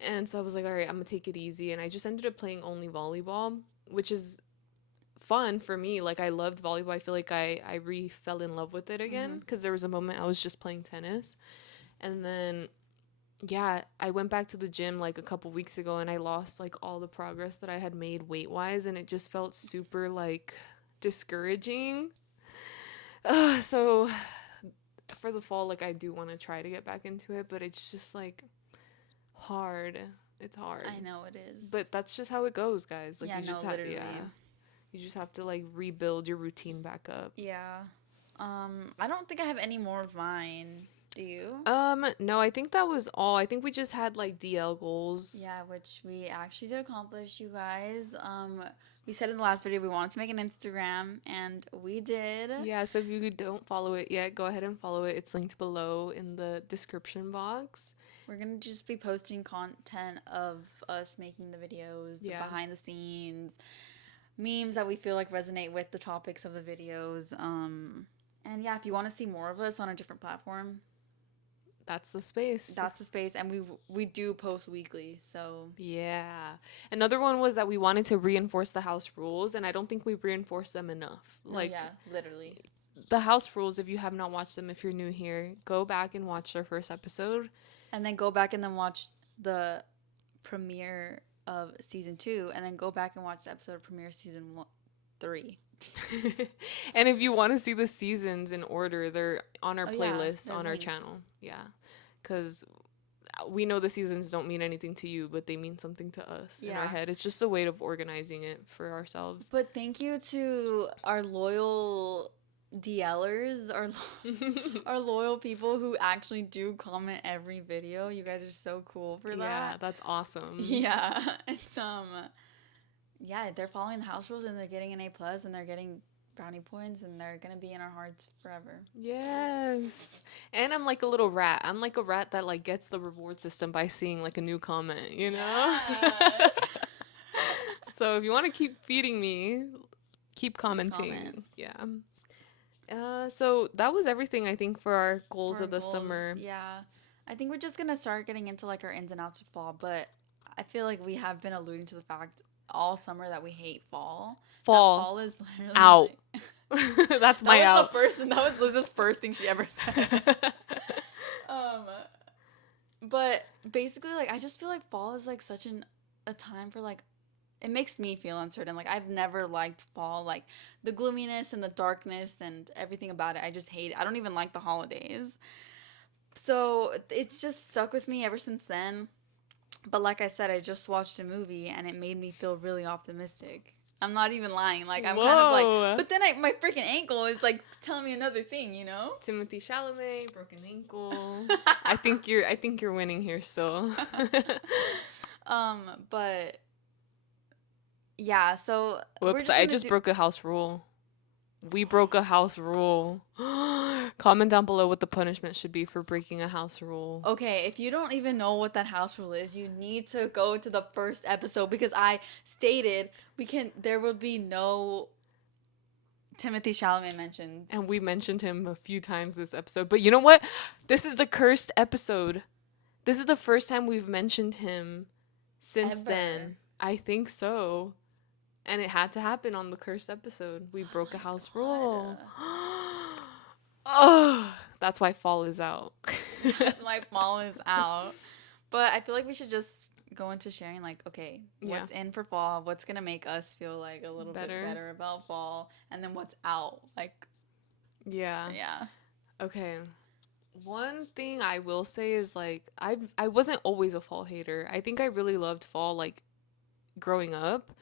And so I was like, all right, I'm gonna take it easy. And I just ended up playing only volleyball, which is fun for me. Like I loved volleyball. I feel like I re fell in love with it again, Hmm. because there was a moment I was just playing tennis. And then yeah, I went back to the gym like a couple weeks ago, and I lost like all the progress that I had made weight wise, and it just felt super like discouraging. So for the fall, like I do want to try to get back into it, but it's just like hard. It's hard. I know it is. But that's just how it goes, guys. Like Yeah, you no, just have, literally. yeah. You just have to like rebuild your routine back up. Yeah. I don't think I have any more of mine. Do you? No, I think that was all. I think we just had like DL goals. Yeah, which we actually did accomplish, you guys. We said in the last video we wanted to make an Instagram, and we did. Yeah, so if you don't follow it yet, go ahead and follow it. It's linked below in the description box. We're gonna just be posting content of us making the videos, the Yeah. behind the scenes, memes that we feel like resonate with the topics of the videos. And yeah, if you want to see more of us on a different platform, That's the space. that's the space. And we do post weekly, so Yeah. Another one was that we wanted to reinforce the house rules, and I don't think we reinforced them enough. no, Like yeah, literally. the house rules, if you have not watched them, if you're new here, go back and watch our first episode. And then go back and then watch the premiere of season 2, and then go back and watch the episode of premiere season 3. And if you want to see the seasons in order, they're on our Oh, yeah, playlist they're on our linked. channel. Yeah. Because we know the seasons don't mean anything to you, but they mean something to us in our Yeah. head. It's just a way of organizing it for ourselves. But thank you to our loyal DLers, our loyal people who actually do comment every video. You guys are so cool for Yeah, that. that's awesome. Yeah. It's yeah, they're following the house rules, and they're getting an A+, and they're getting brownie points, and they're gonna be in our hearts forever. Yes. And I'm like a little rat. I'm like a rat that like gets the reward system by seeing like a new comment, you know? Yes. So if you want to keep feeding me, keep commenting. comment. Yeah. So that was everything I think for our goals For of the goals, summer. yeah. I think we're just gonna start getting into like our ins and outs of fall, but I feel like we have been alluding to the fact all summer that we hate fall. That Fall fall is literally out. like That's that my was the out. first and that was Liz's first thing she ever said. um but basically like I just feel like fall is like such a time for like it makes me feel uncertain. Like I've never liked fall, like the gloominess and the darkness and everything about it. I just hate it. I don't even like the holidays. So it's just stuck with me ever since then. But like I said, I just watched a movie and it made me feel really optimistic. I'm not even lying. Like I'm kind of like, Whoa. but then my freaking ankle is like telling me another thing, you know? Timothy Chalamet, broken ankle. I think you're winning here still. But yeah, so we're Whoops, just I gonna just do. broke a house rule. We broke a house rule. Comment down below what the punishment should be for breaking a house rule. Okay, if you don't even know what that house rule is, you need to go to the first episode because I stated there will be no Timothy Chalamet mentioned And we mentioned him a few times this episode. But you know what? This is the cursed episode. This is the first time we've mentioned him since ever. then. I think so. And it had to happen on the cursed episode. We Oh broke a my house rule. god. Oh, that's why fall is out. That's my fall is out. But I feel like we should just go into sharing like, okay, Yeah, what's in for fall, what's gonna make us feel like a little bit better. better about fall, and then what's out. Like, Yeah. yeah. Okay. One thing I will say is like I wasn't always a fall hater. I think I really loved fall like growing up.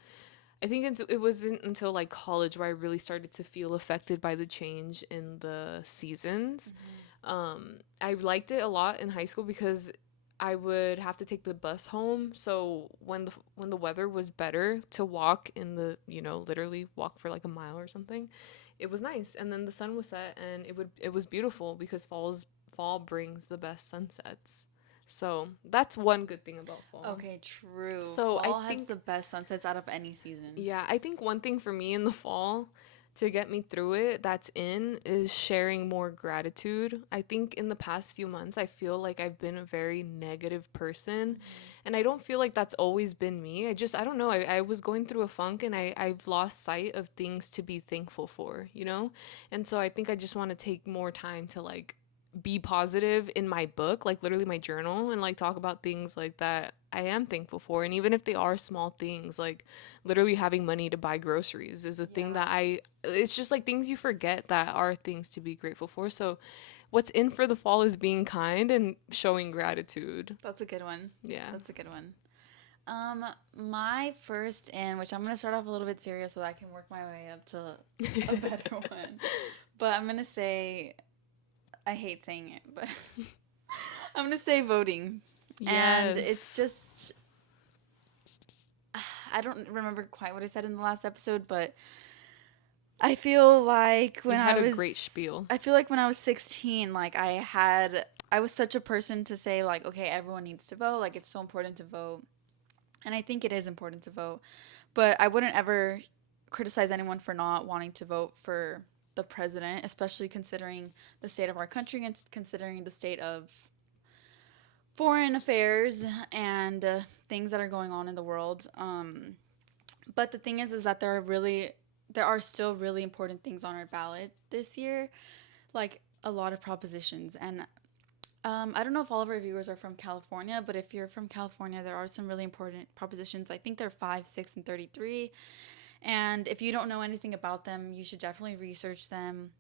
I think it wasn't until like college where I really started to feel affected by the change in the seasons. I liked it a lot in high school because I would have to take the bus home. So when the weather was better to walk in the, literally walk for like a mile or something, it was nice. And then the sun was set and it was beautiful because fall brings the best sunsets. So that's one good thing about fall. Okay, true. So I Fall has think the best sunsets out of any season. yeah, I think one thing for me in the fall to get me through it that's in is sharing more gratitude. I think in the past few months, I feel like I've been a very negative person. And I don't feel like that's always been me. I don't know. I was going through a funk and I've lost sight of things to be thankful for, you know? And so I think I just want to take more time to like be positive in my book, like literally my journal, and like talk about things like that I am thankful for. And even if they are small things, like literally having money to buy groceries is a thing Yeah. that it's just like things you forget that are things to be grateful for. So what's in for the fall is being kind and showing gratitude. That's a good one. Yeah. That's a good one. My first in, which I'm gonna start off a little bit serious so that I can work my way up to a better one. But I'm gonna say I hate saying it, but I'm gonna say voting. And it's Yes. just I don't remember quite what I said in the last episode, but I feel like You had a great spiel. I feel like when I was 16, like I was such a person to say like, okay, everyone needs to vote, like it's so important to vote. And I think it is important to vote, but I wouldn't ever criticize anyone for not wanting to vote for the president, especially considering the state of our country and considering the state of foreign affairs and things that are going on in the world. But the thing is that there are still really important things on our ballot this year, like a lot of propositions. And I don't know if all of our viewers are from California, but if you're from California, there are some really important propositions. I think they're 5, 6, and 33. And if you don't know anything about them, you should definitely research them.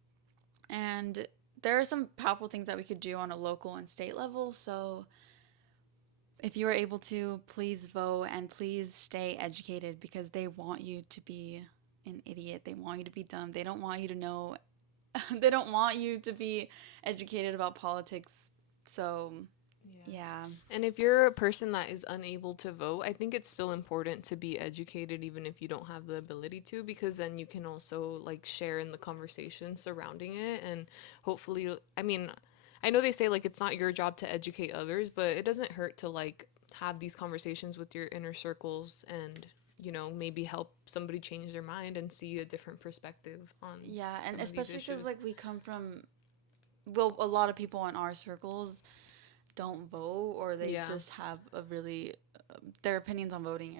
And there are some powerful things that we could do on a local and state level. So if you are able to, please vote and please stay educated because they want you to be an idiot. They want you to be dumb. They don't want you to know, they don't want you to be educated about politics. So, Yeah. yeah. And if you're a person that is unable to vote, I think it's still important to be educated even if you don't have the ability to, because then you can also like share in the conversation surrounding it. And hopefully, I mean, I know they say like it's not your job to educate others, but it doesn't hurt to like have these conversations with your inner circles and maybe help somebody change their mind and see a different perspective on Yeah, and some of these especially because, issues. like, we come from, well, a lot of people in our circles don't vote or they Yeah. just have a really, their opinions on voting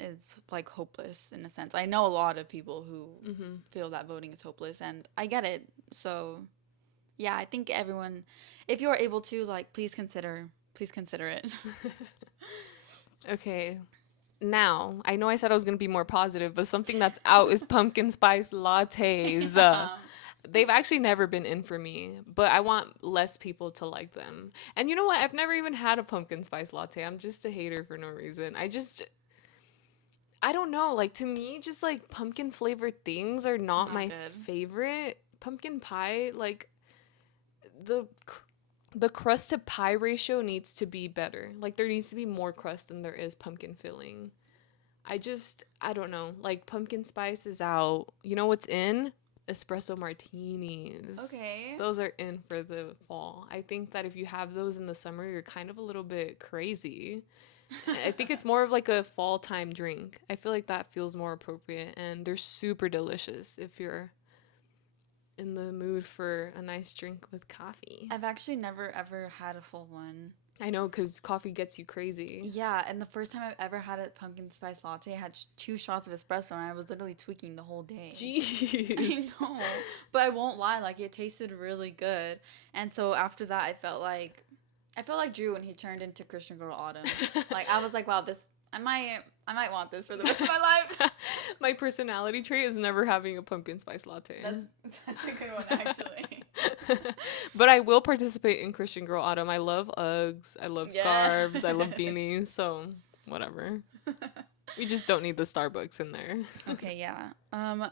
is like hopeless in a sense. I know a lot of people who Mm-hmm. feel that voting is hopeless, and I get it. So yeah, I think everyone, if you're able to, like, please consider it. Okay. Now, I know I said I was going to be more positive, but something that's out is pumpkin spice lattes. Yeah. They've actually never been in for me, but I want less people to like them. And you know what? I've never even had a pumpkin spice latte. I'm just a hater for no reason. I don't know. Like, to me, just like pumpkin flavored things are not Not my good. favorite. Pumpkin pie, like, the the crust to pie ratio needs to be better. Like, there needs to be more crust than there is pumpkin filling. I don't know. Like, pumpkin spice is out. You know what's in? Espresso martinis. Okay. Those are in for the fall. I think that if you have those in the summer, you're kind of a little bit crazy. I think it's more of like a fall time drink. I feel like that feels more appropriate, and they're super delicious if you're in the mood for a nice drink with coffee. I've actually never ever had a full one. I know, because coffee gets you crazy. Yeah, and the first time I've ever had a pumpkin spice latte, I had 2 shots of espresso, and I was literally tweaking the whole day. Jeez. I know, but I won't lie, like it tasted really good. And so after that, I felt like Drew when he turned into Christian Girl Autumn. Like I was like, wow, this I might want this for the rest of my life. My personality trait is never having a pumpkin spice latte. That's a good one actually. But I will participate in Christian Girl Autumn. I love Uggs. I love scarves. I love Yes. beanies. So, whatever. We just don't need the Starbucks in there. Okay, yeah.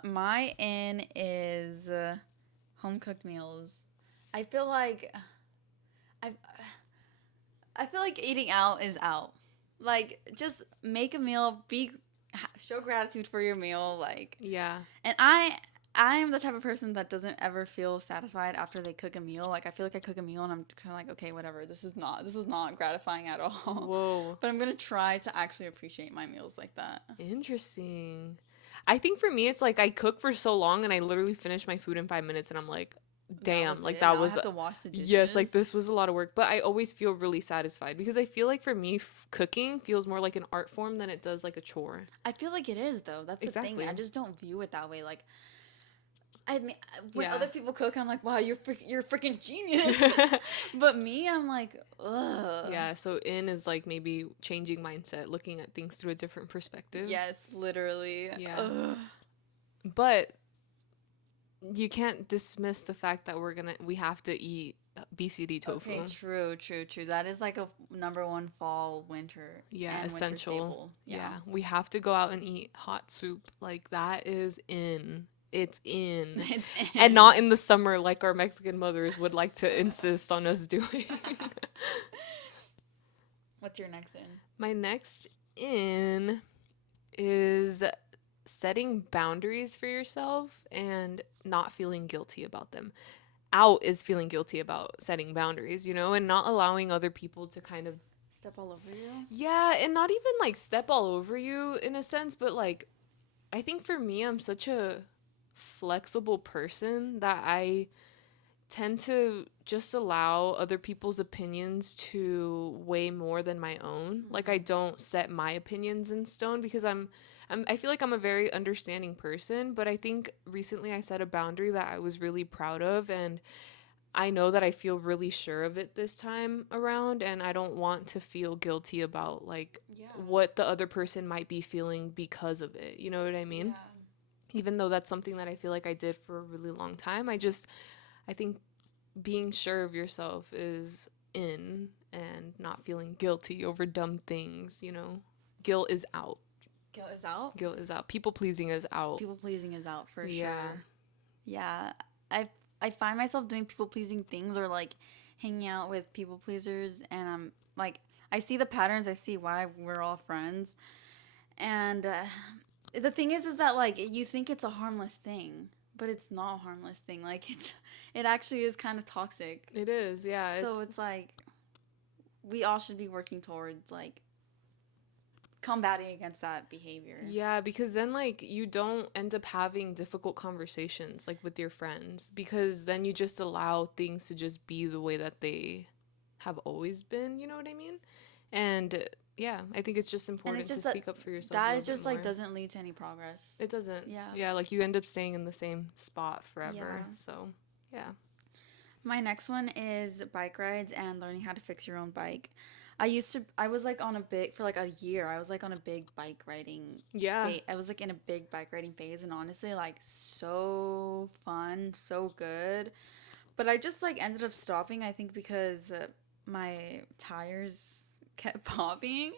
My in is home cooked meals. I feel like I I feel like eating out is out. Like just make a meal, show gratitude for your meal, like. Yeah. And I am the type of person that doesn't ever feel satisfied after they cook a meal. Like I feel like I cook a meal and I'm kind of like, okay, whatever. This is not gratifying at all. Whoa. But I'm going to try to actually appreciate my meals like that. Interesting. I think for me, it's like I cook for so long and I literally finish my food in 5 minutes and I'm like, That was damn, like it. that Now I was, have to wash the yes, like dishes. this was a lot of work. But I always feel really satisfied because I feel like for me, cooking feels more like an art form than it does like a chore. I feel like it is though. That's the thing. Exactly. I just don't view it that way. Like I mean, when Yeah. other people cook, I'm like, wow, you're freaking genius. But me, I'm like, ugh. Yeah, so in is like maybe changing mindset, looking at things through a different perspective. Yes, literally. Yeah. Ugh. But you can't dismiss the fact that we have to eat BCD tofu. Okay, true. That is like a number one fall, winter, Yeah, and winter essential. staple. Yeah, we have to go out and eat hot soup. Like that is in. It's in. It's And not in the summer like our Mexican mothers would like to insist on us doing. What's your next in? My next in is setting boundaries for yourself and not feeling guilty about them. Out is feeling guilty about setting boundaries, and not allowing other people to kind of, Step all over you? yeah, and not even like step all over you in a sense, but like I think for me, I'm such a flexible person that I tend to just allow other people's opinions to weigh more than my own. Like I don't set my opinions in stone because I feel like I'm a very understanding person, but I think recently I set a boundary that I was really proud of, and I know that I feel really sure of it this time around, and I don't want to feel guilty about like Yeah. what the other person might be feeling because of it. You know what I mean? Even though that's something that I feel like I did for a really long time, I think being sure of yourself is in, and not feeling guilty over dumb things. Guilt is out. Guilt is out? Guilt is out. People pleasing is out. People pleasing is out for Yeah. sure. Yeah. I find myself doing people pleasing things or like hanging out with people pleasers, and I'm like, I see the patterns, I see why we're all friends. And the thing is that like you think it's a harmless thing, but it's not a harmless thing. Like it actually is kind of toxic. It is, yeah. So it's like we all should be working towards like combating against that behavior. Yeah, because then like you don't end up having difficult conversations like with your friends, because then you just allow things to just be the way that they have always been, you know what I mean? And Yeah, I think it's just And it's important to just that speak up for yourself a that little is bit just like more. doesn't lead to any progress. It doesn't. Yeah. Yeah, like you end up staying in the same spot forever. Yeah. So, yeah. My next one is bike rides and learning how to fix your own bike. I was like on a big, for like a year, I was like on a big bike riding Yeah. phase. I was like in a big bike riding phase, and honestly, like so fun, so good. But I just like ended up stopping, I think, because my tires kept popping.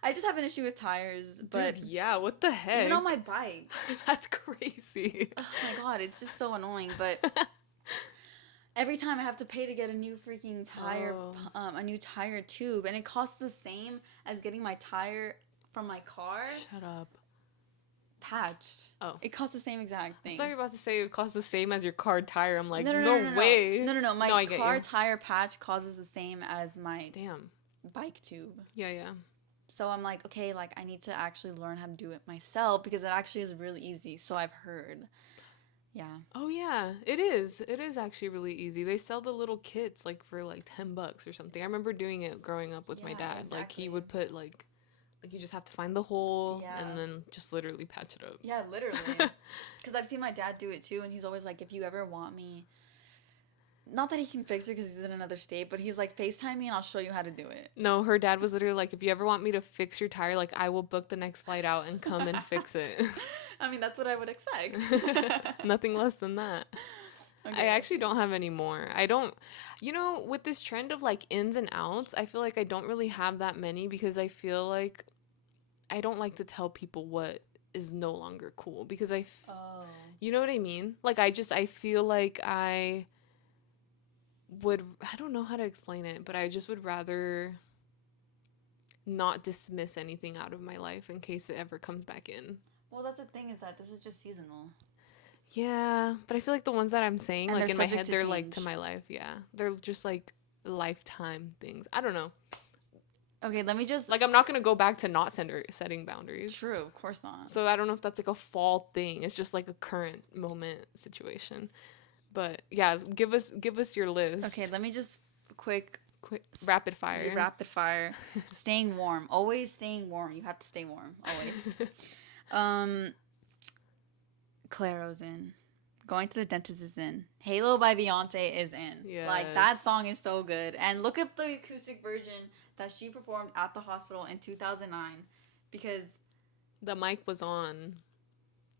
I just have an issue with tires, but Dude, yeah, what the even on heck? my bike. That's crazy. Oh my god, it's just so annoying. But every time I have to pay to get a new freaking tire, Oh, a new tire tube, and it costs the same as getting my tire from my car shut up. patched. Oh, It costs the same exact I thing. thought you were about to say it costs the same as your car tire. I'm like, No, no, no, no no, no, no, way. no, no, no. No, My I get car you. tire patch causes the same as my Damn. bike tube. Yeah, yeah. So I'm like, okay, like I need to actually learn how to do it myself because it actually is really easy. So I've heard. Yeah. Oh yeah, it is. It is actually really easy. They sell the little kits like for like $10 or something. I remember doing it growing up with my Yeah, dad. Like he exactly. would put like you just have to find the hole Yeah. and then just literally patch it up. Yeah, literally. Because I've seen my dad do it too, and he's always like, if you ever want me, not that he can fix it because he's in another state, but he's like, FaceTime me and I'll show you how to do it. No, her dad was literally like, if you ever want me to fix your tire, like I will book the next flight out and come and fix it. I mean, that's what I would expect. Nothing less than that. I Okay. actually don't have any more. I don't, with this trend of like ins and outs, I feel like I don't really have that many because I feel like I don't like to tell people what is no longer cool because Oh. you know what I mean? Like I feel like I don't know how to explain it, but I just would rather not dismiss anything out of my life in case it ever comes back in. Well, that's the thing is that this is just seasonal. Yeah, but I feel like the ones that I'm saying, And like they're in my subject head, to they're like to change. my life. Yeah, they're just like lifetime things. I don't know. Okay, let me just. Like I'm not gonna go back to not setting boundaries. True, of course not. So I don't know if that's like a fall thing. It's just like a current moment situation. But yeah, give us your list. Okay, let me just quick Quick rapid fire. rapid fire. Staying warm. Always staying warm. You have to stay warm. Always. um, Claro's in. Going to the dentist is in. Halo by Beyonce is in. Like, that Yes. song is so good. And look up the acoustic version that she performed at the hospital in 2009. Because The mic was on.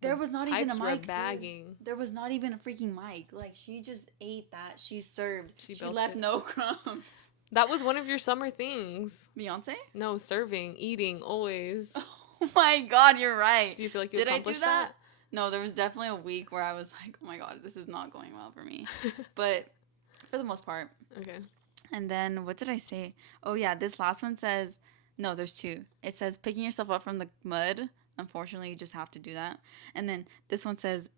there was not even a Pipes were mic, dude. bagging. There was not even a freaking mic. Like, she just ate that. She served. She built left it. no crumbs. That was one of your summer things. Beyonce? No, serving, eating, always. Oh my god, you're right. Do you feel like you Did I do accomplished that? No, there was definitely a week where I was like, oh my god, this is not going well for me. But for the most part. Okay. And then what did I say? Oh yeah, this last one says, no, there's two. It says picking yourself up from the mud. Unfortunately, you just have to do that. And then this one says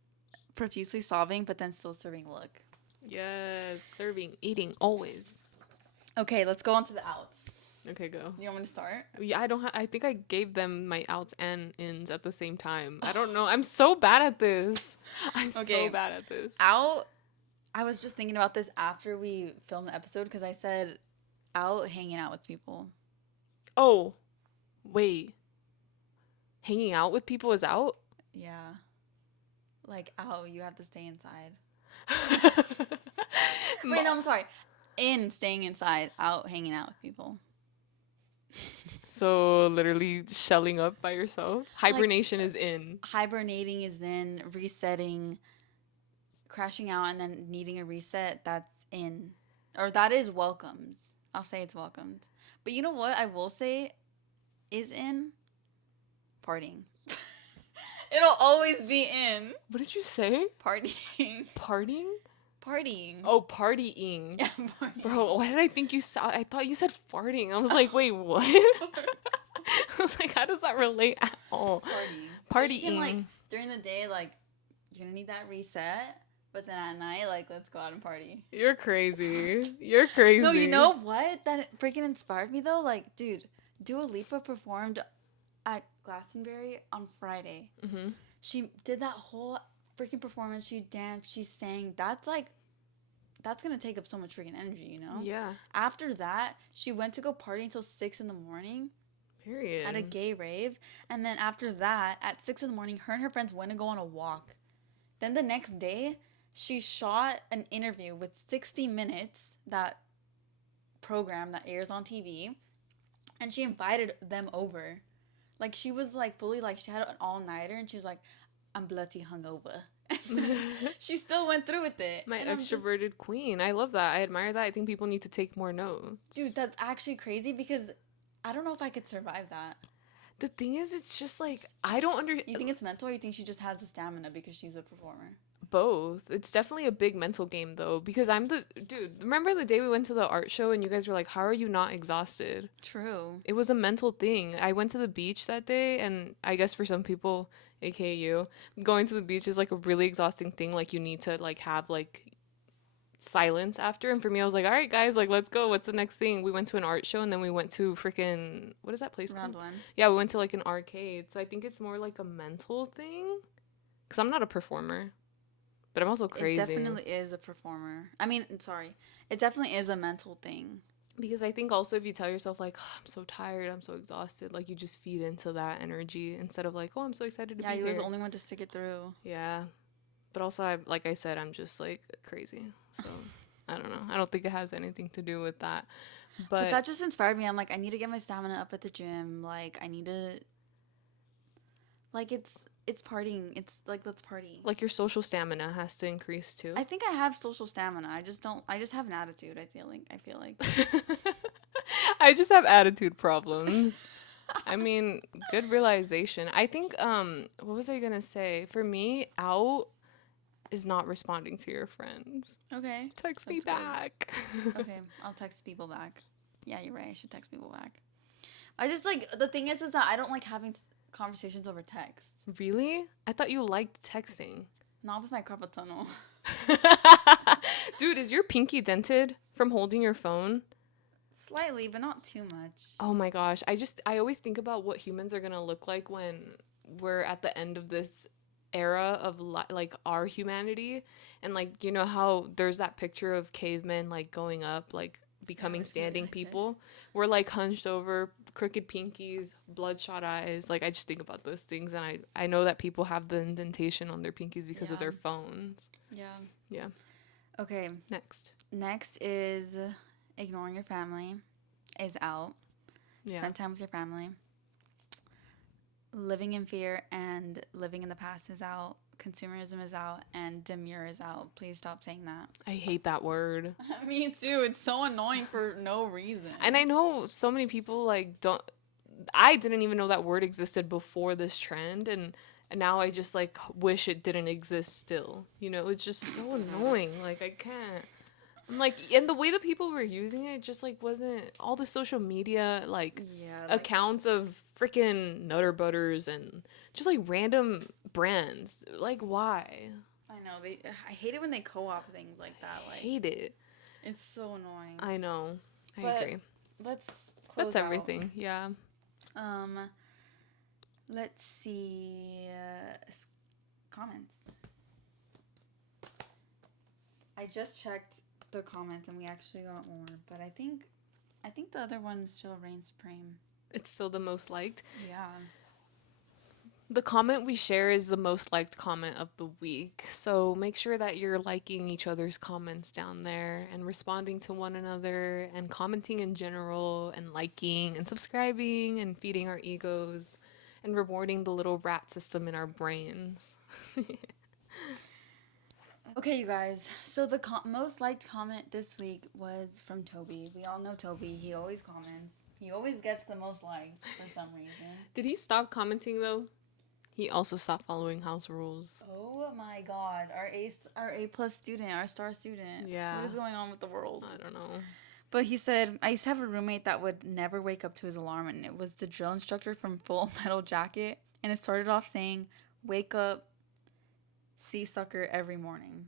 profusely sobbing, but then still serving a look. Yes, serving, eating, always. Okay, let's go on to the outs. Okay, go. You want me to start? Yeah, I think I gave them my outs and ins at the same time. I don't know. I'm so bad at this. I'm Okay. so bad at this. Out, I was just thinking about this after we filmed the episode because I said out hanging out with people. Oh, wait. Hanging out with people is out? Yeah. Like out, you have to stay inside. Wait, no, I'm sorry. In staying inside, out hanging out with people. So literally shelling up by yourself. Hibernation is in. Hibernating is in, resetting, crashing out, and then needing a reset, that's in. Or that is welcomed. I'll say it's welcomed. But you know what I will say is in? Partying. It'll always be in. What did you say? Partying. Partying? Partying. Oh, partying. Yeah, partying. Bro, why did I think you saw? I thought you said farting. I was like, wait, what? I was like, how does that relate at all? Partying. Partying. So you can, like, during the day, like, you're gonna need that reset. But then at night, like, let's go out and party. You're crazy. You're crazy. No, you know what? That freaking inspired me, though. Like, dude, Dua Lipa performed at Glastonbury on Friday. Mm-hmm. She did that whole freaking performance. She danced. She sang. That's going to take up so much freaking energy, you know? Yeah. After that, she went to go party until 6 in the morning. at a Period. gay rave. And then after that, at 6 in the morning, her and her friends went to go on a walk. Then the next day, she shot an interview with 60 Minutes, that program that airs on TV, and she invited them over. Like, she was like fully like, she had an all nighter, and she was like, I'm bloody hungover. She still went through with it. My And I'm just, extroverted queen. I love that. I admire that. I think people need to take more dude, notes. that's actually crazy because I don't know if I could survive that. The thing is, it's just like I don't You think it's mental, or you think she just has the stamina because she's a performer? both. It's definitely a big mental game though, because I'm the dude. Remember the day we went to the art show and you guys were like, "How are you not exhausted?" True. It was a mental thing. I went to the beach that day, and I guess for some people, aka you, going to the beach is like a really exhausting thing. Like you need to like have like silence after. And for me, I was like, all right, guys, like let's go. What's the next thing? We went to an art show, and then we went to freaking what is that place Round called? one. Yeah, we went to like an arcade. So I think it's more like a mental thing. Cause I'm not a performer, but I'm also It crazy. definitely is a performer. I mean, sorry. It definitely is a mental thing. Because I think also if you tell yourself like, oh, I'm so tired, I'm so exhausted, like you just feed into that energy instead of like, oh, I'm so excited to Yeah, be you were the here. only one to stick it through. Yeah. But also, like I said, I'm just like crazy. So I don't know. I don't think it has anything to do with that. But But that just inspired me. I'm like, I need to get my stamina up at the gym. Like, I need to, like, it's partying. It's like, let's party. like your social stamina has to increase I too. think I have social stamina. I just don't. I just have an attitude. I feel like. I just have attitude problems. I mean, good realization. I think what was I going to say? For me, out is not responding to your friends. Okay, Text me that's good. back. Okay, I'll text people back. Yeah, you're right. I should text people back. I just like the thing is that I don't like having conversations over text. Really? I thought you liked texting. Not with my carpal tunnel. Dude, is your pinky dented from holding your phone? Slightly, but not too much. Oh my gosh. I always think about what humans are going to look like when we're at the end of this era of like our humanity, and like you know how there's that picture of cavemen like going up, like Yeah, becoming we're just gonna be standing like this. people. We're like hunched over, crooked pinkies, bloodshot eyes. Like I just think about those things, and I know that people have the indentation on their pinkies because of Yeah. their phones. Yeah. Yeah. Okay. Next. Next is ignoring your family is out. Yeah. Spend time with your family. Living in fear and living in the past is out. Consumerism is out, and demure is out. Please stop saying that. I hate that word. Me too. It's so annoying for no reason. And I know so many people like don't I didn't even know that word existed before this trend, and now I just like wish it didn't exist still. You know, it's just so annoying. Like I can't. I'm like, and the way that people were using it just like wasn't all the social media like Yeah, like accounts of freaking Nutter Butters and just like random brands. Like why? I know they. I hate it when they co-op things like that. Like Hate it. it's so annoying. I know. I But agree. let's close That's out. everything. Yeah. Um, let's see comments. I just checked the comments and we actually got more, but I think the other one still reigns supreme. It's still the most liked. Yeah. The comment we share is the most liked comment of the week. So make sure that you're liking each other's comments down there and responding to one another and commenting in general and liking and subscribing and feeding our egos and rewarding the little rat system in our brains. Okay, you guys. So the most liked comment this week was from Toby. We all know Toby. He always comments. He always gets the most likes for some reason. Did he stop commenting though? He also stopped following house rules. Oh my God, our A plus student, our star student. Yeah. What is going on with the world? I don't know. But he said, I used to have a roommate that would never wake up to his alarm, and it was the drill instructor from Full Metal Jacket. And it started off saying, "Wake up, sea sucker every morning."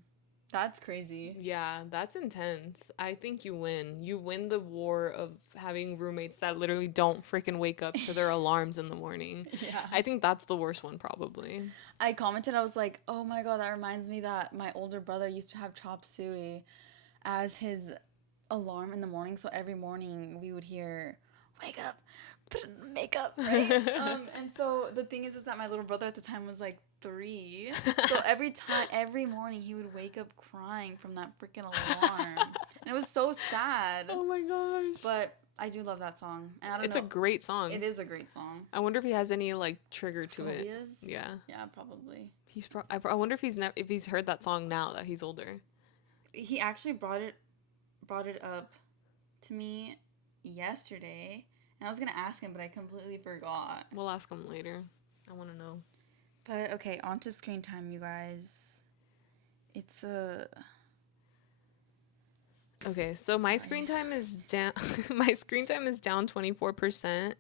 That's crazy. Yeah, that's intense. I think you win. You win the war of having roommates that literally don't freaking wake up to their alarms in the morning. Yeah. I think that's the worst one, probably. I commented, I was like, oh my God, that reminds me that my older brother used to have chop suey as his alarm in the morning. So every morning we would hear, "Wake up, put in makeup, right? And so the thing is that my little brother at the time was like 3. So every morning he would wake up crying from that freaking alarm. And it was so sad. Oh my gosh. But I do love that song. And I don't It's know. a great song. It is a great song. I wonder if he has any like trigger to it. Phobias? Yeah. Yeah, probably. I wonder if he's heard that song now that he's older. He actually brought it up to me yesterday, and I was gonna ask him, but I completely forgot. We'll ask him later. I want to know. But okay, on to screen time, you guys. It's Okay, so my screen time is down. My screen time is down 24%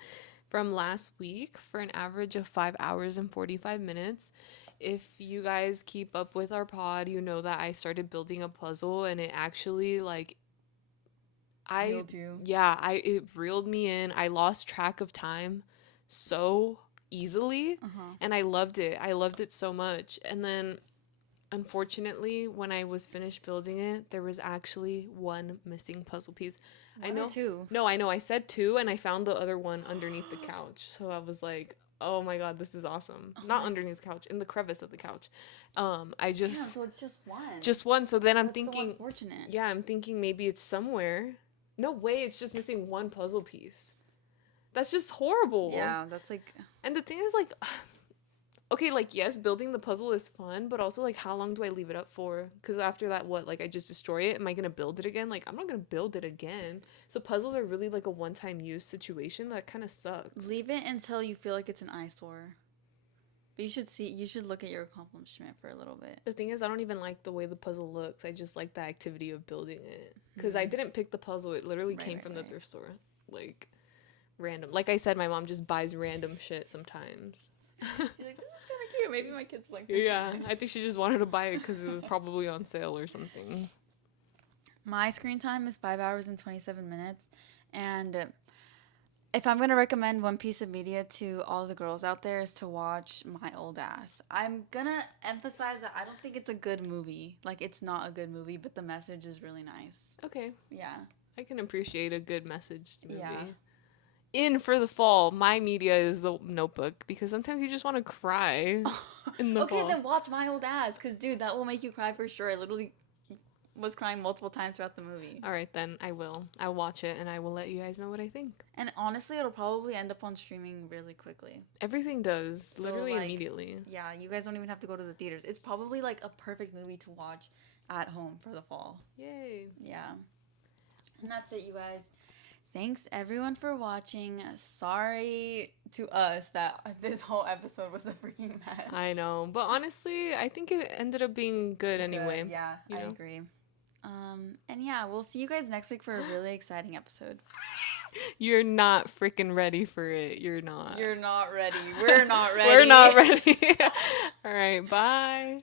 from last week for an average of 5 hours and 45 minutes. If you guys keep up with our pod, you know that I started building a puzzle, and it actually like reeled you. it reeled me in. I lost track of time so easily, and I loved it. I loved it so much. And then unfortunately, when I was finished building it, there was actually one missing puzzle piece. I know. 2. No, I know. I said 2, and I found the other one underneath the couch. So I was like, "Oh my god, this is awesome!" Not underneath the couch, in the crevice of the couch. I just Yeah, so it's just one. just one. So then I'm That's thinking, so unfortunate. yeah, I'm thinking maybe it's somewhere. No way, it's just missing one puzzle piece. That's just horrible. Yeah, that's like. And the thing is, like, okay, like, yes, building the puzzle is fun, but also, like, how long do I leave it up for? Because after that, what, like, I just destroy it? Am I going to build it again? Like, I'm not going to build it again. So puzzles are really, like, a one-time use situation. That kind of sucks. Leave it until you feel like it's an eyesore. But you should look at your accomplishment for a little bit. The thing is, I don't even like the way the puzzle looks. I just like the activity of building it. Because I didn't pick the puzzle. It literally came from the thrift store. Like, random. Like I said, my mom just buys random shit sometimes. You're like, this is kind of cute. Maybe my kids like this. Yeah, I think she just wanted to buy it because it was probably on sale or something. My screen time is 5 hours and 27 minutes. And if I'm going to recommend one piece of media to all the girls out there is to watch My Old Ass. I'm going to emphasize that I don't think it's a good movie. Like, it's not a good movie, but the message is really nice. Okay. Yeah. I can appreciate a good messaged movie. Yeah. In for the fall, my media is The Notebook because sometimes you just want to cry in the fall. Okay, then watch My Old Ass because, dude, that will make you cry for sure. I literally was crying multiple times throughout the movie. All right, then I will. I'll watch it and I will let you guys know what I think. And honestly, it'll probably end up on streaming really quickly. Everything does, So, literally like, immediately. Yeah, you guys don't even have to go to the theaters. It's probably like a perfect movie to watch at home for the fall. Yay. Yeah. And that's it, you guys. Thanks everyone for watching. Sorry to us that this whole episode was a freaking mess. I know, but honestly, I think it ended up being good anyway. Yeah, I agree. And yeah, we'll see you guys next week for a really exciting episode. You're not freaking ready for it. You're not. You're not ready. We're not ready. We're not ready. All right, bye.